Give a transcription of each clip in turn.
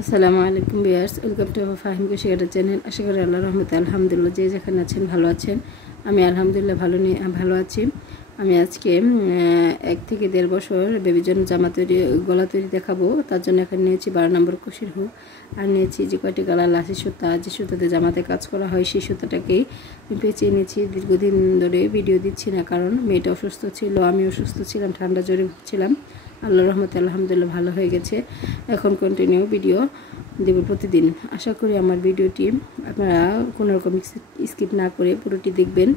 আসসালামু আলাইকুম viewers, welcome to our Fahim Kushiata channel. আশা করি আল্লাহর রহমতে আলহামদুলিল্লাহ যে যেখানে আছেন ভালো আছেন। আমি আলহামদুলিল্লাহ ভালো আছি। আমি আজকে 1 থেকে 1.5 বছর বেবির জন্য জামা তৈরি গলা তৈরি দেখাবো। তার জন্য এখানে নিয়েছি 12 নম্বর কুশির হুক, আর নিয়েছি যে কয়টি কালার লাসি সুতা, যে সুতাতে জামাতে কাজ করা হয় সেই সুতাটাকেই পেঁচিয়ে নিয়েছি। দীর্ঘদিন ধরে ভিডিও দিচ্ছি না, কারণ মেয়েটা অসুস্থ ছিল, আমি অসুস্থ ছিলাম, ঠান্ডা জ্বরে ভুগছিলাম। আল্লাহর রহমতে আলহামদুলিল্লাহ ভালো হয়ে গেছে। এখন কন্টিনিউ ভিডিও দেব প্রতিদিন। আশা করি আমার ভিডিওটি আপনারা কোনোরকম স্কিপ না করে পুরোটি দেখবেন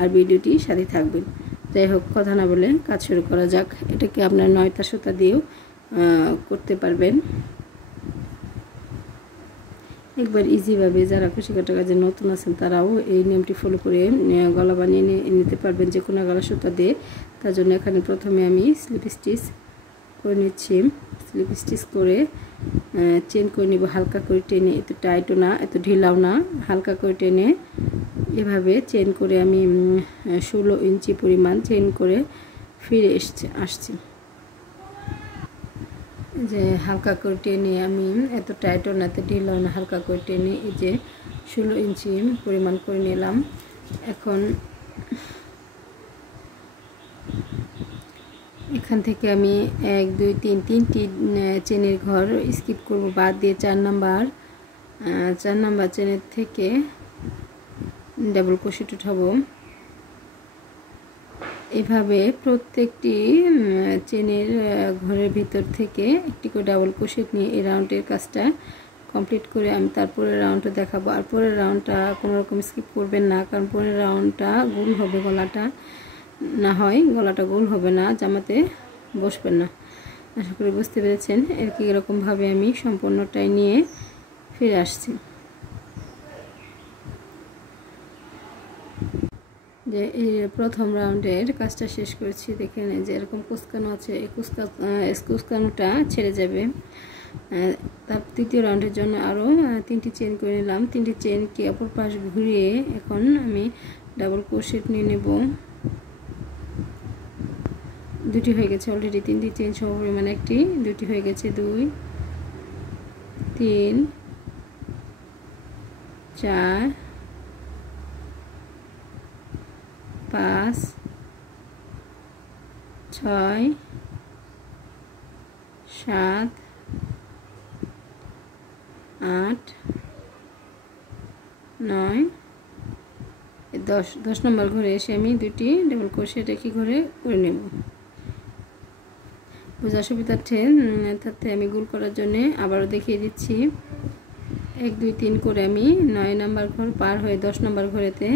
আর ভিডিওটি সাথে থাকবেন। যাই হোক, কথা না বলে কাজ শুরু করা যাক। এটাকে আপনার 9টা সুতা দিয়েও করতে পারবেন একবার ইজিভাবে। যারা কুশিকাটা কাজে নতুন আছেন তারাও এই নিয়মটি ফলো করে গলা বানিয়ে নিতে পারবেন যে কোনো গলা সুতা দিয়ে। তার জন্য এখানে প্রথমে আমি স্লিপ স্টিচ করে নিচ্ছি। স্লিপ স্টিচ করে চেন করে নিব, হালকা করে টেনে, এত টাইটও না এত ঢিলাও না, হালকা করে টেনে এভাবে চেন করে আমি 16 ইঞ্চি পরিমাণ চেন করে ফিরে আসছি। যে হালকা করে টেনে আমি এত টাইটও না এত ঢিলাও না, হালকা করে টেনে এই যে 16 ইঞ্চি পরিমাণ করে নিলাম। এখন এখান থেকে আমি 1 2 3 তিনটি চেনের ঘর স্কিপ করব, বাদ দিয়ে 4 নাম্বার চেনের থেকে ডাবল ক্রোশেট উঠাবো। এভাবে প্রত্যেকটি চেনের ঘরের ভিতর থেকে একটি করে ডাবল ক্রোশেট নিয়ে এই রাউন্ডের কাজটা কমপ্লিট করে আমি তারপরের রাউন্ডটা দেখাবো। আর পরের রাউন্ডটা কোনো রকম স্কিপ করবেন না, কারণ পরের রাউন্ডটা গোল হবে, গলাটা না হয় গলাটা গোল হবে না, জামাতে বসবেন না। আশা করি বুঝতে পেরেছেন। এরকমভাবে আমি সম্পূর্ণটাই নিয়ে ফিরে আসছি। যে এই প্রথম রাউন্ডের কাজটা শেষ করেছি, দেখেন যে এরকম কুচকানো আছে, এই কুচকানোটা ছেড়ে যাবে। তার তৃতীয় রাউন্ডের জন্য আরও 3টি চেন করে নিলাম। 3টি চেনকে অপর পাশ ঘুরিয়ে এখন আমি ডাবল ক্রোশেট নিয়ে নেব। 2টি হয়ে গেছে অলরেডি, 3টি চেন সম পরিমাণে 1টি 2টি হয়ে গেছে, 2 3 4 5 6 7 8 9 10 নম্বর ঘরে এসে আমি 2টি ডাবল ক্রোশেট একই ঘরে করে নেব। বোঝার সুবিধার্থে আমি গোল করার জন্য আবারও দেখিয়ে দিচ্ছি। 1 2 3 করে আমি 9 নম্বর ঘর পার হয়ে 10 নম্বর ঘরেতে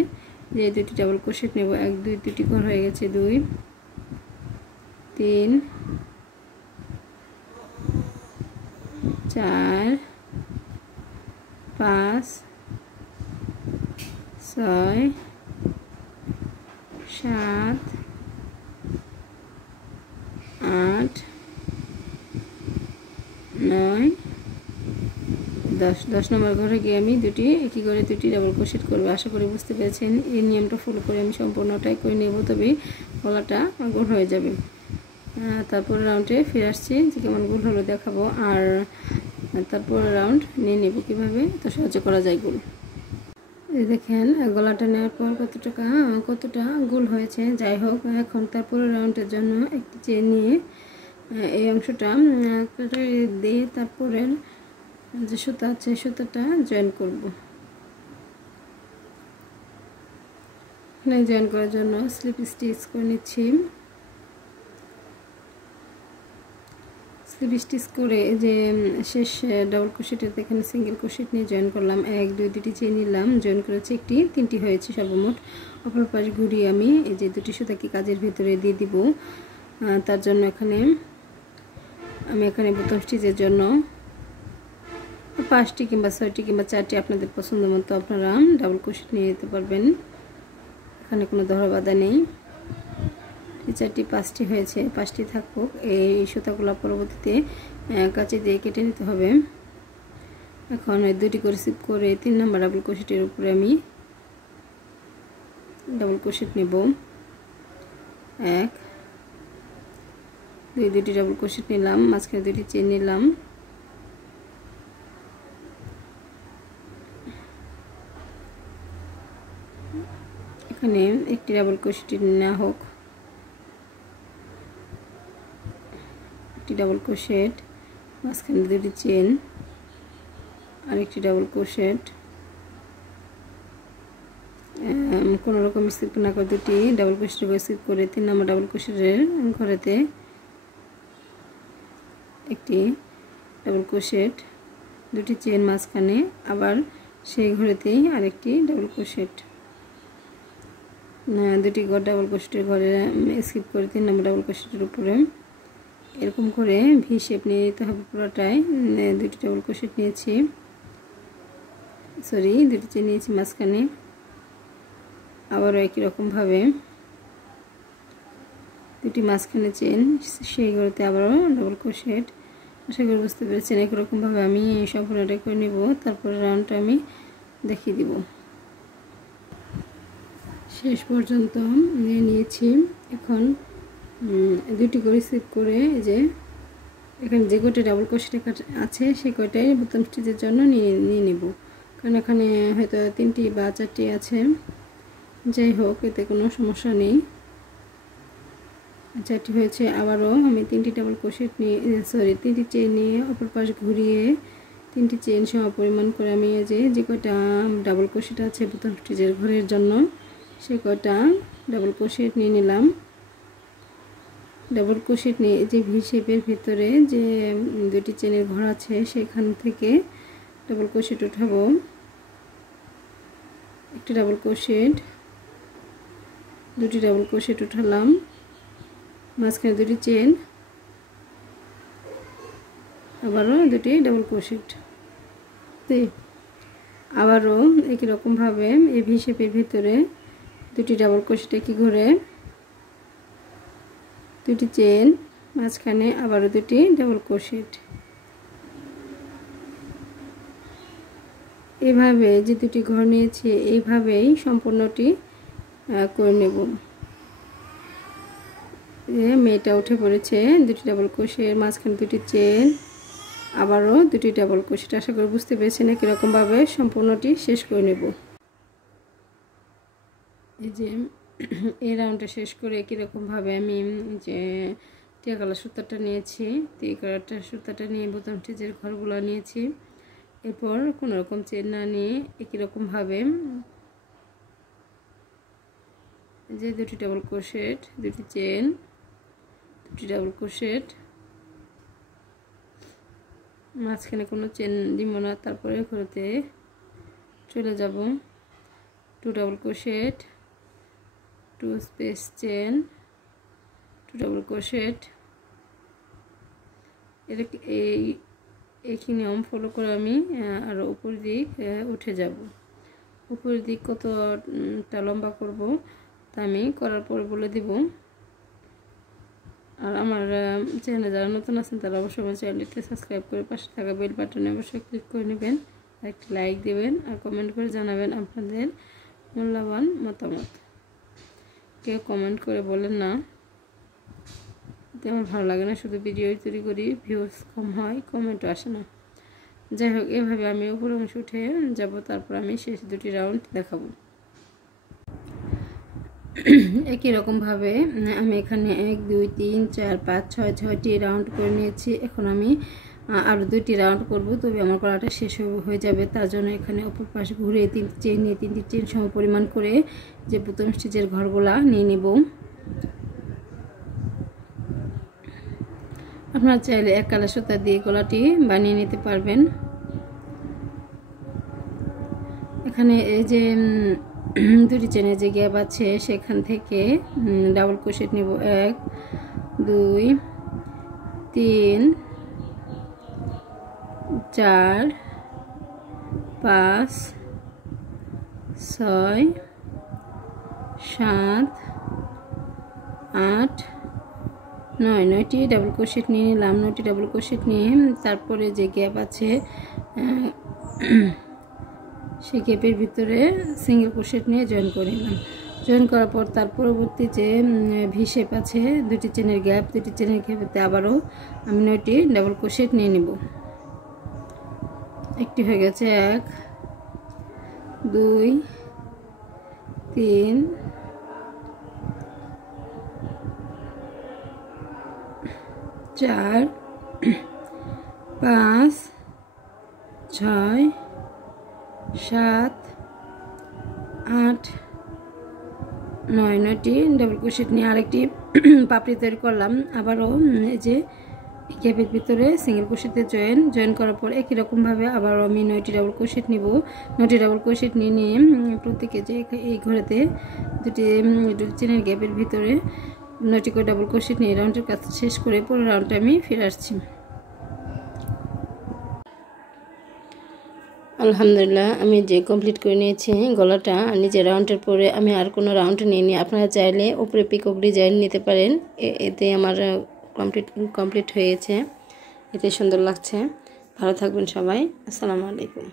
যে 2টি ডাবল ক্রোশেট নেব। 1 2 2টি ঘর হয়ে গেছে, 2 3 4 5 6 7 8 9 10 নম্বর ঘরে গিয়ে আমি 2টি একই করে 2টি ডাবল ক্রোশেট করব। আশা করি বুঝতে পেরেছেন। এই নিয়মটা ফলো করে আমি সম্পূর্ণটাই করে নেব, তবে গলাটা গোল হয়ে যাবে। তারপর রাউন্ডে ফিরে আসছি, যে কেমন গোল হলো দেখাবো, আর তারপর রাউন্ড নিয়ে নেব কীভাবে তো সাহায্য করা যায় গোল। দেখেন গলাটা নেওয়ার পর কতটা গোল হয়েছে। যাই হোক, এখন তারপরের রাউন্ডের জন্য একটি চেন নিয়ে এই অংশটা দিয়ে তারপরের যে সুতা আছে সুতাটা জয়েন করব। এখানে জয়েন করার জন্য স্লিপ স্টিচ করে নিচ্ছি। স্লিপ স্টিচ করে যে শেষ ডাবল ক্রোশেটের এখানে সিঙ্গেল ক্রোশেট নিয়ে জয়েন করলাম। 1 2 2টি চেন নিলাম, জয়েন করেছি, 3টি হয়েছে সর্বমোট। অপর পাশ ঘুরিয়ে আমি এই যে 2টি সুতাকে কাজের ভিতরে দিয়ে দিব। তার জন্য আমি এখানে বোতাম স্টিচের জন্য 5টি কিংবা 6টি কিংবা 4টি আপনাদের পছন্দ মতো আপনারা ডাবল ক্রোশেট নিয়ে নিতে পারবেন। এখানে কোনো ধরা বাঁধা নেই। 4টি 5টি হয়েছে, 5টি থাকুক। এই সুতাগুলো পরবর্তীতে কাঁচি দিয়ে কেটে নিতে হবে। এখন 2টি করে স্লিপ করে 3 নম্বর ডাবল ক্রোশেটের উপরে আমি ডাবল ক্রোশেট নেব। 1 2 2টি ডাবল ক্রোশেট নিলাম, মাঝখানে 2টি চেন নিলাম, এখানে একটি ডাবল ক্রোশেট নেওয়া হোক, একটি ডাবল ক্রোশেট, মাঝখানে দুটি চেন, আরেকটি ডাবল ক্রোশেট, কোনো রকম স্কিপ না করে দুটি ডাবল ক্রোশেট স্কিপ করে 3 নম্বর ডাবল ক্রোশেটের ঘরেতে একটি ডাবল ক্রোশেট, দুটি চেন মাঝখানে, আবার সেই ঘরেতেই আরেকটি ডাবল ক্রোশেট, দুটি ডাবল ক্রোশেটের ঘরে স্কিপ করে 3 নম্বর ডাবল ক্রোশেটের উপরে এরকম করে ভি শেপ নিয়ে নিতে হবে পুরোটাই। দুটি ডাবল ক্রোশেট নিয়েছি, দুটি চেন নিয়েছি মাঝখানে, আবারও একই রকমভাবে দুটি মাঝখানে চেন, সেই ঘরেতে আবারও ডাবল ক্রোশেট। আশা করি বুঝতে পেরেছেন। একই রকমভাবে আমি সম্পূর্ণটা করে নেব, তারপরে রাউন্ডটা আমি দেখিয়ে দিব। শেষ পর্যন্ত নিয়ে নিয়েছি। এখন দুটি করে স্লিপ করে যে এখানে যে কয়টা ডাবল ক্রোশেট আছে সেই কয়টাই বোতাম স্টিচের জন্য নিয়ে নেব, কারণ এখানে হয়তো 3টি বা 4টি আছে। যাই হোক, এতে কোনো সমস্যা নেই। 4টি হয়েছে। আবারও আমি 3টি ডাবল ক্রোশেট নিয়ে 3টি চেন নিয়ে অপর পাশ ঘুরিয়ে 3টি চেন সহ পরিমাণ করে আমি যে কয়টা ডাবল ক্রোশেট আছে বোতাম স্টিচের ঘরের জন্য সেই কয়টা ডাবল ক্রোশেট নিয়ে নিলাম। ডাবল ক্রোশেট নিয়ে যে ভি শেপের ভিতরে যে দুটি চেনের ঘর আছে সেখান থেকে ডাবল ক্রোশেট উঠাবো। একটি ডাবল ক্রোশেট, দুটি ডাবল ক্রোশেট উঠালাম, মাঝখানে দুটি চেন, আবারও দুটি ডাবল ক্রোশেট। আবারও একই রকমভাবে এই ভি শেপের ভিতরে দুটি ডাবল ক্রোশেট একই ঘরে, দুটি চেন, মাঝখানে আবারও দুটি ডাবল ক্রোশেট। এইভাবে যে দুটি ঘর নিয়েছি এইভাবেই সম্পূর্ণটি করে নেব। মেয়েটা উঠে পড়েছে, দুটি ডাবল ক্রোশেট, মাঝখানে দুটি চেন, আবারও দুটি ডাবল ক্রোশেট। আশা করি বুঝতে পেরেছেন। একই রকমভাবে সম্পূর্ণটি শেষ করে নেব। এই যে এই রাউন্ডটা শেষ করে একই রকমভাবে আমি যে টিয়া কালার সুতাটা নিয়েছি, টিয়া কালারটা সুতাটা নিয়ে বোতাম স্টিচের ঘরগুলো নিয়েছি। এরপর কোনো রকম চেন না নিয়ে একই রকমভাবে যে দুটি ডাবল ক্রোশেট, দুটি চেন, দুটি ডাবল ক্রোশেট, মাঝখানে কোনো চেন দিব না, তারপরে ঘরেতে চলে যাব। 2 double crochet, 2 space chain, 2 double crochet. একই নিয়ম ফলো করে আমি আরও উপর দিক উঠে যাব। উপরের দিক কতটা লম্বা করব তা আমি করার পর বলে দিব। আর আমার চ্যানেলে যারা নতুন আছেন তারা অবশ্যই আমার চ্যানেলটি সাবস্ক্রাইব করে পাশে থাকা বেল বাটনে অবশ্যই ক্লিক করে নেবেন, একটি লাইক দেবেন আর কমেন্ট করে জানাবেন আপনাদের মূল্যবান মতামত। কেউ কমেন্ট করে বলেন না, এতে আমার ভালো লাগে না। শুধু ভিডিও তৈরি করি, ভিউজ কম হয়, কমেন্টও আসে না। যাই হোক, এভাবে আমি উপর অংশ উঠে যাব, তারপর আমি শেষ দুটি রাউন্ড দেখাবো। একই রকমভাবে আমি এখানে 1 2 3 4 5 6 6টি রাউন্ড করে নিয়েছি। এখন আমি আরও 2টি রাউন্ড করব, তবে আমার গলাটা শেষ হয়ে যাবে। তার জন্য এখানে অপর পাশে ঘুরে 3টি চেন নিয়ে 3টি চেন সম পরিমাণ করে যে বোতাম স্টিচের ঘরগুলা নিয়ে নিব। আপনারা চাইলে 1 কালার সুতা দিয়ে গলাটি বানিয়ে নিতে পারবেন। এখানে এই যে দুটি চেনের যে গ্যাপ আছে সেখান থেকে ডাবল ক্রোশেট নিব। 1 2 3 4 5 6 7 8 9 9টি ডাবল ক্রোশেট নিয়ে নিলাম। 9টি ডাবল ক্রোশেট নিয়ে তারপরে যে গ্যাপ আছে সেই গ্যাপের ভিতরে সিঙ্গেল ক্রোশেট নিয়ে জয়েন করে নিলাম। জয়েন করার পর তার পরবর্তী যে ভি শেপ আছে দুটি চেনের গ্যাপ, দুটি চেনের গ্যাপেতে আবারও আমি 9টি ডাবল ক্রোশেট নিয়ে নিব। একটি হয়ে গেছে, 1 2 3 4 5 6 7 8 9টি ডাবল ক্রোশেট নিয়ে আরেকটি পাপড়ি তৈরি করলাম। আবারও এই যে গ্যাপের ভিতরে সিঙ্গেল ক্রোশেটে জয়েন করার পর একই রকমভাবে আবারও আমি 9টি ডাবল ক্রোশেট নিব। 9টি ডাবল ক্রোশেট নিয়ে প্রত্যেকে যে এই ঘরেতে দুটি চেনের গ্যাপের ভিতরে 9টি করে ডাবল ক্রোশেট নিয়ে রাউন্ডের কাজ শেষ করে পুরো রাউন্ডটা আমি ফিরে আসছি। আলহামদুলিল্লাহ আমি যে কমপ্লিট করে নিয়েছি গলাটা নিজের রাউন্ডের পরে আমি আর কোনো রাউন্ড নিইনি। আপনারা চাইলে উপরে পিকক ডিজাইন নিতে পারেন। এতে আমার কমপ্লিট হয়েছে, এতে সুন্দর লাগছে। ভালো থাকবেন সবাই। আসসালামু আলাইকুম।